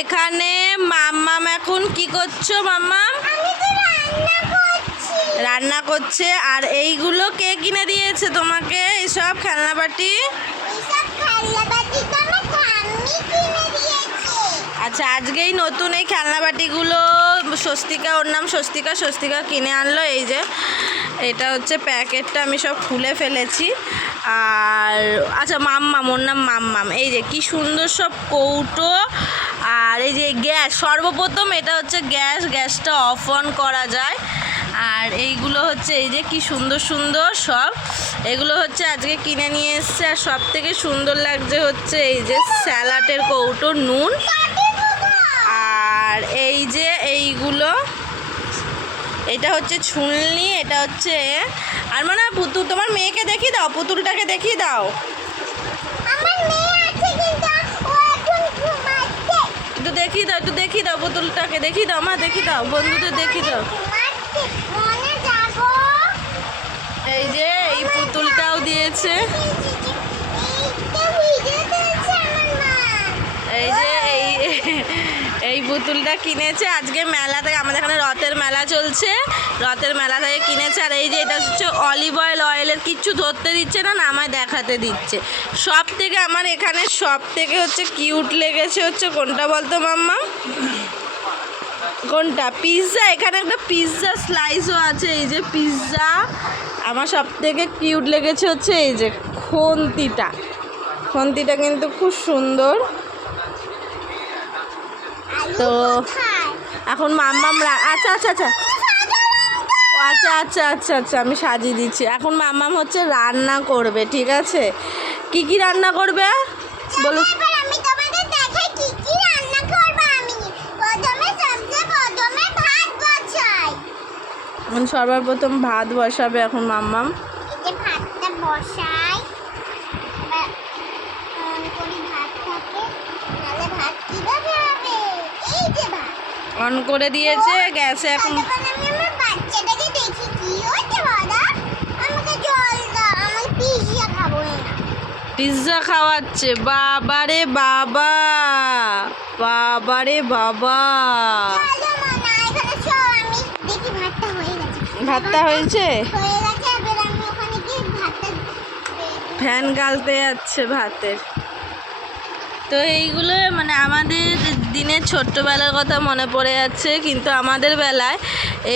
এখানে মাম্মাম এখন কি করছ মাম্মাম? রান্না করছে। আর এইগুলো কে কিনে দিয়েছে তোমাকে? এইসব কিনে দিয়েছে। আচ্ছা আজকেই নতুন এই খেলনাবাটিগুলো স্বস্তিকা ওর নাম স্বস্তিকা স্বস্তিকা কিনে আনলো। এই যে এটা হচ্ছে প্যাকেটটা আমি সব খুলে ফেলেছি। আর আচ্ছা মাম্মাম, ওর নাম মাম্মাম। এই যে, কি সুন্দর সব কৌটো। আর এই যে গ্যাস, সর্বপ্রথম এটা হচ্ছে গ্যাস, গ্যাসটা অফ অন করা যায়। আর এইগুলো হচ্ছে, এই যে কি সুন্দর সুন্দর সব। এগুলো হচ্ছে আজকে কিনে নিয়ে এসছে, আর সব থেকে সুন্দর লাগছে হচ্ছে এই যে স্যালাডের কৌটো, নুন। আর এই যে এইগুলো এটা হচ্ছে ছুলনি এটা হচ্ছে আর মানে পুতুল তোমার মেয়েকে দেখিয়ে দাও পুতুলটাকে দেখিয়ে দাও। একটু দেখিয়ে দাও একটু দেখিয়ে দাও পুতুলটাকে দেখিয়ে দাও মা দেখিয়ে দাও বন্ধুদের দেখিয়ে দাও। এই যে এই পুতুলটাও দিয়েছে এইটা ভিডিও তুলছে আমার মা এই যে এই পুতুলটা কিনেছে আজকে মেলা থেকে, আমাদের এখানে রথের মেলা চলছে। রথের মেলা থেকে কিনেছে, আর এই যে এটা হচ্ছে অলিভ অয়েল অয়েলের কিচ্ছু ধরতে দিচ্ছে না না আমায় দেখাতে দিচ্ছে। সব থেকে আমার এখানে সব থেকে হচ্ছে কিউট লেগেছে হচ্ছে কোনটা বলতো মাম্মা? কোনটা? পিৎজা এখানে একটা পিৎজা স্লাইসও আছে, এই যে পিৎজা আমার সব থেকে কিউট লেগেছে হচ্ছে এই যে খন্তিটা। খন্তিটা কিন্তু খুব সুন্দর। তো এখন মাম্মাম আচ্ছা আচ্ছা আচ্ছা। আচ্ছা আচ্ছা আচ্ছা আচ্ছা আমি সাজিয়ে দিচ্ছি। এখন মাম্মাম হচ্ছে রান্না করবে ঠিক আছে? কি কি রান্না করবে? বলুন। এখন সর্বপ্রথম ভাত বসাবে এখন মাম্মাম। ভাতটা বসাই এবার অন করি ভাতটাকে তাহলে ভাত কীভাবে হবে এই যে ভাত অন করে দিয়েছে গ্যাসে এখন পিৎজা খাওয়াচ্ছে বাবারে বাবা বাবারে বাবা। ভাতটা হয়ে হয়েছে? হয়ে ফ্যান গালতে যাচ্ছে ভাতের। তো এইগুলো মানে আমাদের দিনের ছোট্টবেলার কথা মনে পড়ে যাচ্ছে, কিন্তু আমাদের বেলায়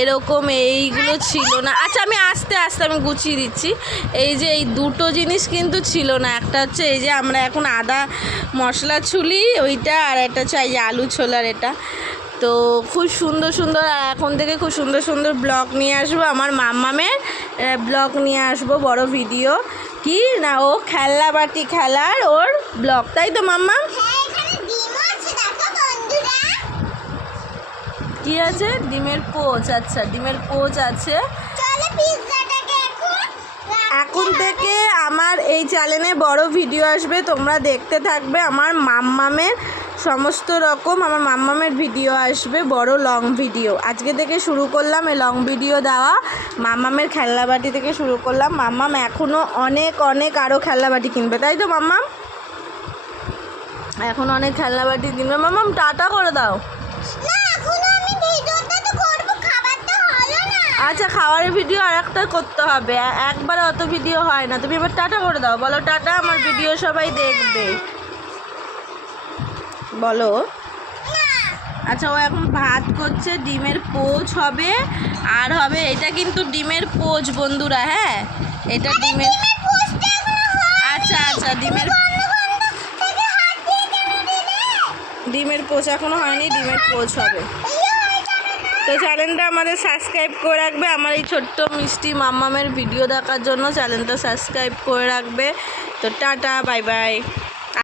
এরকম এইগুলো ছিল না। আচ্ছা আমি আস্তে আস্তে আমি গুছিয়ে দিচ্ছি। এই যে এই দুটো জিনিস কিন্তু ছিল না। একটা হচ্ছে এই যে আমরা এখন আদা মশলা ছুলি, ওইটা, আর একটা এই যে আলু ছোলার এটা। তো খুব সুন্দর সুন্দর, আর এখন থেকে খুব সুন্দর সুন্দর ব্লগ নিয়ে আসব। আমার মাম্মামের ব্লগ নিয়ে আসব, বড় ভিডিও। কি? না, ও খেলনা বাটি খেলার ওর ব্লগ। তাই তো মাম্মা হ্যাঁ এখানে ডিমও আছে দেখো বন্ধুরা কি আছে? ডিমের পোচ আচ্ছা ডিমের পোচ আছে। এখন থেকে আমার এই চ্যানেলে বড় ভিডিও আসবে তোমরা দেখতে থাকবে। আমার মাম্মামের সমস্ত রকম আমার মাম্মামের ভিডিও আসবে বড় লং ভিডিও আজকে থেকে শুরু করলাম এই লং ভিডিও দেওয়া। মাম্মামের খেলনাবাটি থেকে শুরু করলাম। মাম্মাম এখনও অনেক অনেক আরও খেলনাবাটি কিনবে তাই তো মাম্মাম? এখন অনেক খেলনাবাটি কিনবে। মাম্মাম টাটা করে দাও। আচ্ছা খাওয়ারের ভিডিও আর একটা করতে হবে। একবারে অত ভিডিও হয় না। তুমি এবার টাটা করে দাও। বলো টাটা আমার ভিডিও সবাই দেখবে। বলো। আচ্ছা ও এখন ভাত করছে ডিমের পোচ হবে। আর হবে এটা কিন্তু ডিমের পোচ বন্ধুরা হ্যাঁ? এটা ডিমের আচ্ছা আচ্ছা ডিমের ডিমের পোচ এখনও হয়নি ডিমের পোচ হবে। তো চ্যানেলটা আমাদের সাবস্ক্রাইব করে রাখবে। আমার এই ছোট্ট মিষ্টি মাম্মামের ভিডিও দেখার জন্য চ্যানেলটা সাবস্ক্রাইব করে রাখবে। তো টাটা বাই বাই